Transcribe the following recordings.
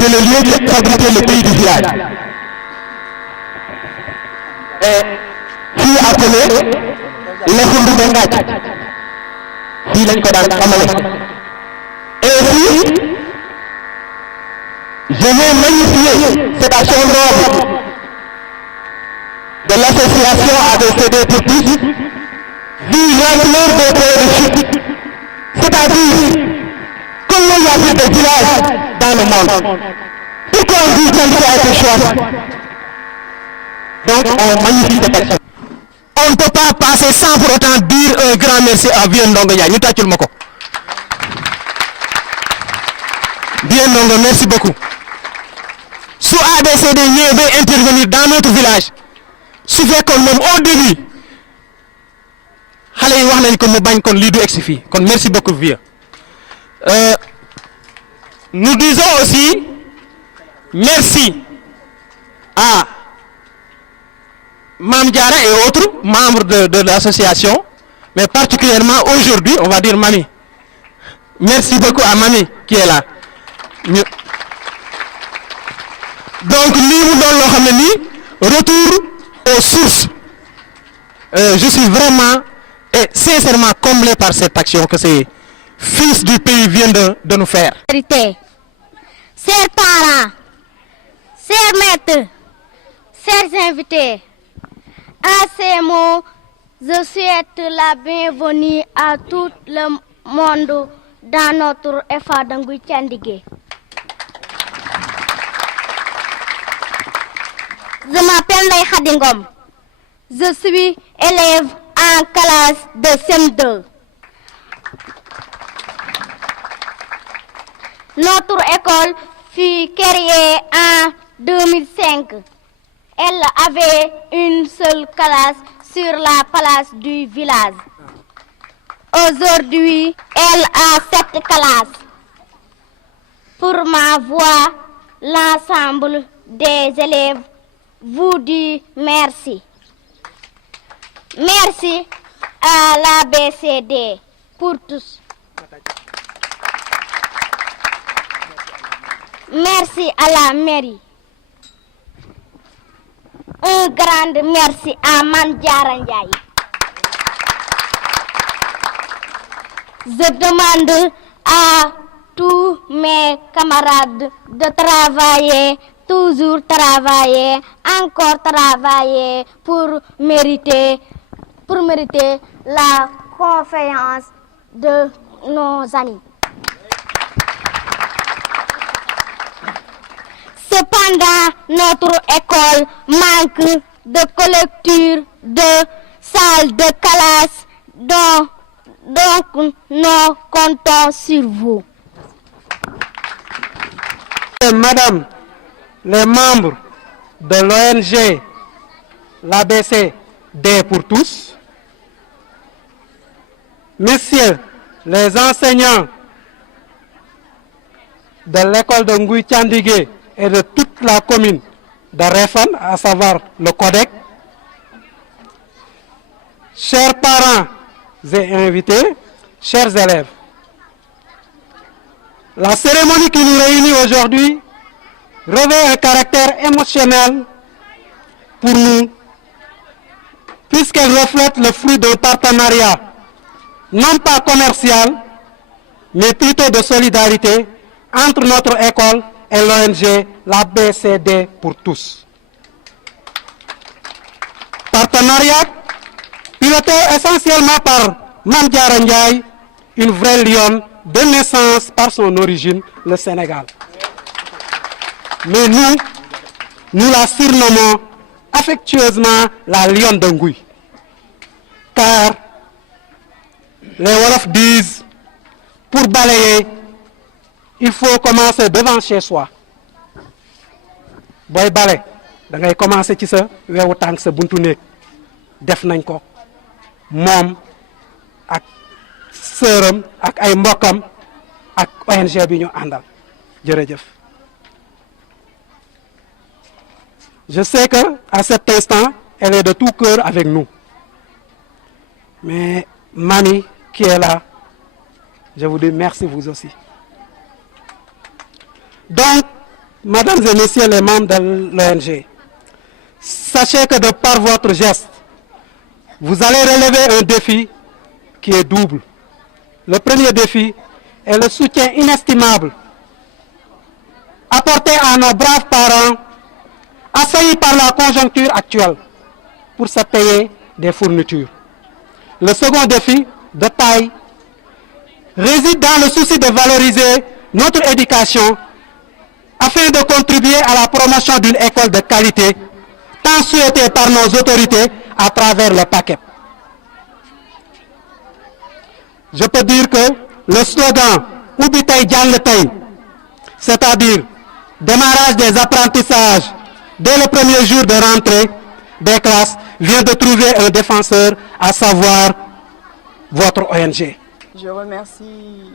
C'est le lieu de fabriquer le pays du village. Et qui appelé l'Efundu Bengaj. Qui l'en connaît. Et aussi, je vais magnifier cette action noble de l'association ABCD pour tous, vu l'ampleur des points de chute. C'est-à-dire, comme il y a plus de villages dans le monde, pourquoi on dit qu'il a été choisi? Donc, on magnifie cette action. On ne peut pas passer sans pour autant dire un grand merci à Bien Ndongo. Bien Ndongo, merci beaucoup. Sous ABCD, nous devons intervenir dans notre village. Su fekkoon moom au début xale yi wax nañ ko mu bañ kon lii du egsi fii kon merci beaucoup Vieux. Nous disons aussi merci à Mam Diarra et autres membres de l'association, mais particulièrement aujourd'hui, on va dire Mami. Merci beaucoup à Mami qui est là. Donc, nous retour aux sources. Je suis vraiment et sincèrement comblé par cette action que ces fils du pays viennent de nous faire. Chers parents, chers maîtres, chers invités, à ces mots, je souhaite la bienvenue à tout le monde dans notre EFA d'Ngui Tchandigué. Je m'appelle Ndeye Khady Ngom. Je suis élève en classe de CM2. Notre école fut créée en 2005. Elle avait une seule classe sur la place du village. Aujourd'hui, elle a 7 classes. Pour ma voix, l'ensemble des élèves vous dit merci. Merci à l'ABCD pour tous. Merci à la mairie. Un grand merci à Mame Diarra Ndiaye. Je demande à tous mes camarades de travailler, toujours travailler, encore travailler pour mériter la confiance de nos amis. Cependant, notre école manque de collecture, de salles de classe, donc nous comptons sur vous. Madame, les membres de l'ONG l'ABCD pour tous, messieurs les enseignants de l'école de Ngui Tchandigué et de toute la commune de Réfane, à savoir le CODEC, chers parents et invités, chers élèves. La cérémonie qui nous réunit aujourd'hui revêt un caractère émotionnel pour nous, puisqu'elle reflète le fruit d'un partenariat, non pas commercial, mais plutôt de solidarité entre notre école et l'ONG l'ABCD pour tous. Partenariat piloté essentiellement par Mame Diarra Ndiaye, une vraie lionne de naissance par son origine, le Sénégal. Mais nous la surnommons affectueusement la lionne de Ngui. Car les Wolofs disent, pour balayer, il faut commencer devant chez soi. Boy balay, da ngay commencer ci sa wewu tank sa buntu nek. Def nañ ko mom ak sœuram ak ay mbokam ak ONG bi ñu àndal jërëjëf. Je sais que à cet instant elle est de tout cœur avec nous mais Mami qui est là, je vous dis merci vous aussi. Donc, mesdames et messieurs les membres de l'ONG, sachez que de par votre geste, vous allez relever un défi qui est double. Le premier défi est le soutien inestimable apporté à nos braves parents assaillis par la conjoncture actuelle pour se payer des fournitures. Le second défi de taille réside dans le souci de valoriser notre éducation afin de contribuer à la promotion d'une école de qualité tant souhaitée par nos autorités à travers le paquet. Je peux dire que le slogan Ubbi Tay Jàng Tay, c'est-à-dire démarrage des apprentissages dès le premier jour de rentrée des classes, vient de trouver un défenseur, à savoir votre ONG. Je remercie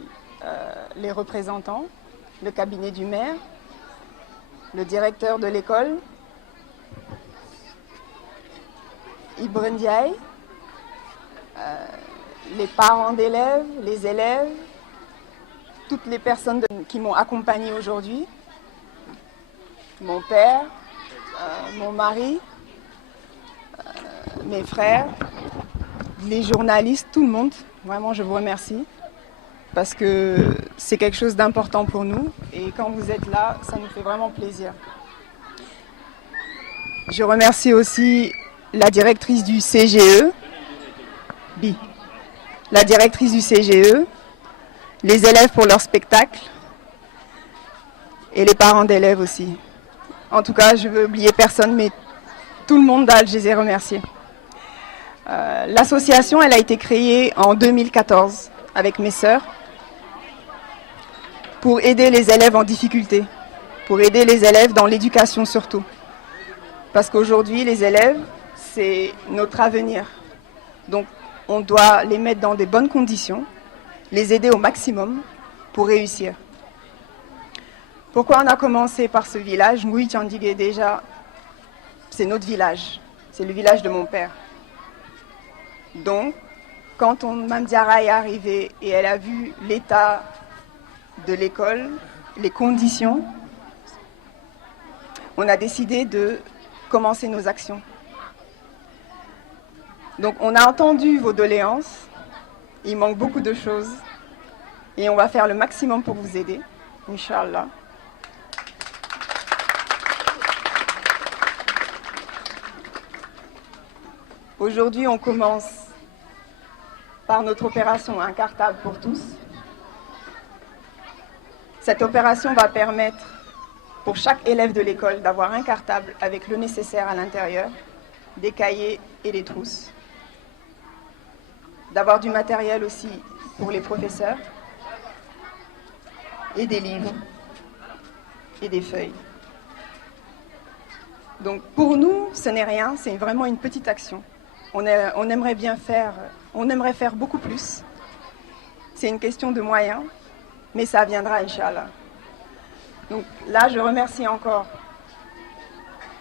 les représentants, le cabinet du maire, le directeur de l'école, Ibra Ndiaye, les parents d'élèves, les élèves, toutes les personnes qui m'ont accompagné aujourd'hui, mon père, mon mari, mes frères, les journalistes, tout le monde. Vraiment, je vous remercie parce que c'est quelque chose d'important pour nous et quand vous êtes là, ça nous fait vraiment plaisir. Je remercie aussi la directrice du CGE, la directrice du CGE, les élèves pour leur spectacle et les parents d'élèves aussi. En tout cas, je ne veux oublier personne, mais tout le monde, je les ai remerciés. L'association, elle a été créée en 2014 avec mes sœurs pour aider les élèves en difficulté, pour aider les élèves dans l'éducation surtout. Parce qu'aujourd'hui, les élèves, c'est notre avenir. Donc, on doit les mettre dans des bonnes conditions, les aider au maximum pour réussir. Pourquoi on a commencé par ce village? Ngui Tchandigé, déjà, c'est notre village. C'est le village de mon père. Donc, quand Mame Diarra est arrivée et elle a vu l'état de l'école, les conditions, on a décidé de commencer nos actions. Donc, on a entendu vos doléances, il manque beaucoup de choses et on va faire le maximum pour vous aider, Inch'Allah. Aujourd'hui, on commence par notre opération Un cartable pour tous. Cette opération va permettre pour chaque élève de l'école d'avoir un cartable avec le nécessaire à l'intérieur, des cahiers et des trousses, d'avoir du matériel aussi pour les professeurs, et des livres, et des feuilles. Donc pour nous, ce n'est rien, c'est vraiment une petite action. On aimerait faire beaucoup plus. C'est une question de moyens, mais ça viendra, Inch'Allah. Donc là, je remercie encore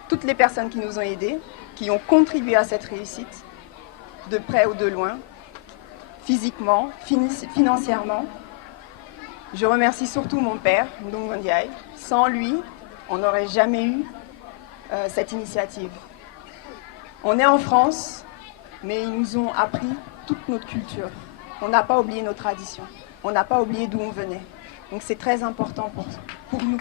toutes les personnes qui nous ont aidés, qui ont contribué à cette réussite, de près ou de loin, physiquement, financièrement. Je remercie surtout mon père, Ndongo Ndiaye. Sans lui, on n'aurait jamais eu cette initiative. On est en France, mais ils nous ont appris toute notre culture. On n'a pas oublié nos traditions. On n'a pas oublié d'où on venait. Donc c'est très important pour nous.